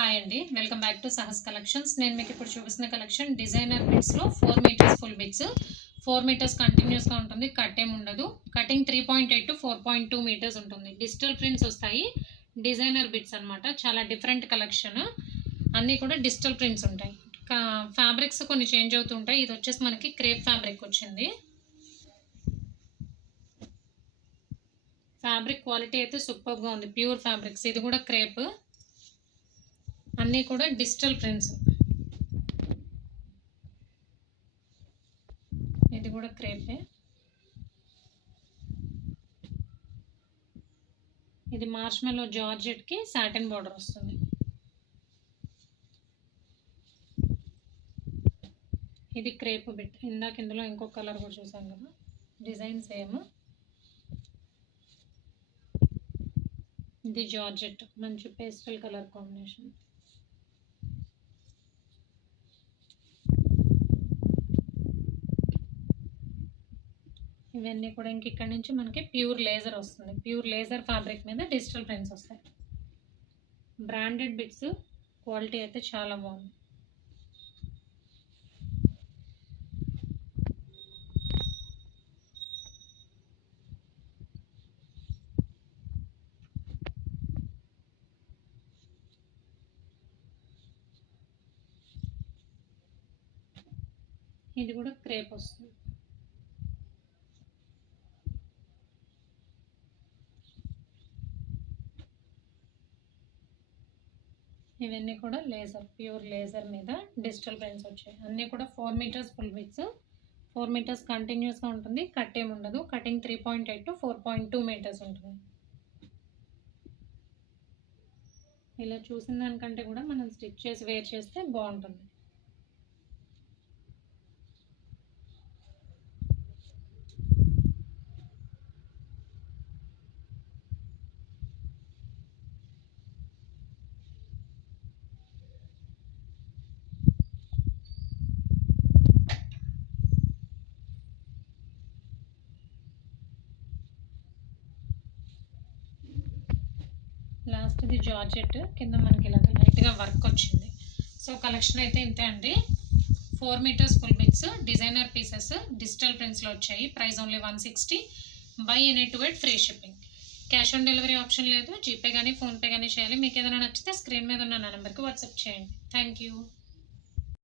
హాయ్ అండి, welcome back to Sahas collections. నేను మీకు ఇప్పుడు చూపిస్తున్న కలెక్షన్ డిజైనర్ బిట్స్లో 4 మీటర్స్ ఫుల్ బిట్స్. 4 మీటర్స్ కంటిన్యూస్గా ఉంటుంది, కట్ ఏమి ఉండదు. కటింగ్ 3.8 to 4.2 మీటర్స్ ఉంటుంది. డిజిటల్ ప్రింట్స్ వస్తాయి. డిజైనర్ బిట్స్ అనమాట, చాలా డిఫరెంట్ కలెక్షన్. అన్నీ కూడా డిజిటల్ ప్రింట్స్ ఉంటాయి. ఫ్యాబ్రిక్స్ కొన్ని చేంజ్ అవుతుంటాయి. ఇది వచ్చేసి మనకి క్రేప్ ఫ్యాబ్రిక్ వచ్చింది. ఫ్యాబ్రిక్ క్వాలిటీ అయితే సూపర్గా ఉంది, ప్యూర్ ఫ్యాబ్రిక్స్. ఇది కూడా క్రేప్, అన్నీ కూడా డిజిటల్ ప్రింట్స్. ఇది కూడా క్రేపే. ఇది మార్ష్మెల్లో జార్జెట్కి సాటిన్ బార్డర్ వస్తుంది. ఇది క్రేప్ బిట్. ఇందాక ఇందులో ఇంకొక కలర్ కూడా చూసాం కదా, డిజైన్ సేమ్. ఇది జార్జెట్, మంచి పేస్టల్ కలర్ కాంబినేషన్. ఇవన్నీ కూడా ఇంక ఇక్కడ నుంచి మనకి ప్యూర్ లేజర్ వస్తుంది. ప్యూర్ లేజర్ ఫ్యాబ్రిక్ మీద డిజిటల్ ప్రింట్స్ వస్తాయి. బ్రాండెడ్ బిట్స్, క్వాలిటీ అయితే చాలా బాగుంది. ఇది కూడా క్రేప్ వస్తుంది. ఇవన్నీ కూడా లేజర్, ప్యూర్ లేజర్ మీద డిజిటల్ ప్రింట్స్ వచ్చాయి. అన్నీ కూడా 4 మీటర్స్ ఫుల్ బిట్స్. 4 మీటర్స్ కంటిన్యూస్గా ఉంటుంది, కట్ ఏమి ఉండదు. కటింగ్ 3.8 to 4.2 మీటర్స్ ఉంటుంది. ఇలా చూసిన దానికంటే కూడా మనం స్టిచ్ చేసి వేర్ చేస్తే బాగుంటుంది. లాస్ట్ది జార్జెట్, కింద మనకి ఇలాగ లైట్గా వర్క్ వచ్చింది. సో కలెక్షన్ అయితే ఇంతే అండి. 4 metres full bits, designer pieces, digital ప్రింట్స్లో వచ్చాయి. Price only 160. Buy any two at free shipping. Cash on delivery option లేదు. జీపే కానీ ఫోన్పే కానీ చేయాలి. మీకు ఏదైనా నచ్చితే స్క్రీన్ మీద ఉన్న నా నెంబర్కి వాట్సాప్ చేయండి. Thank you.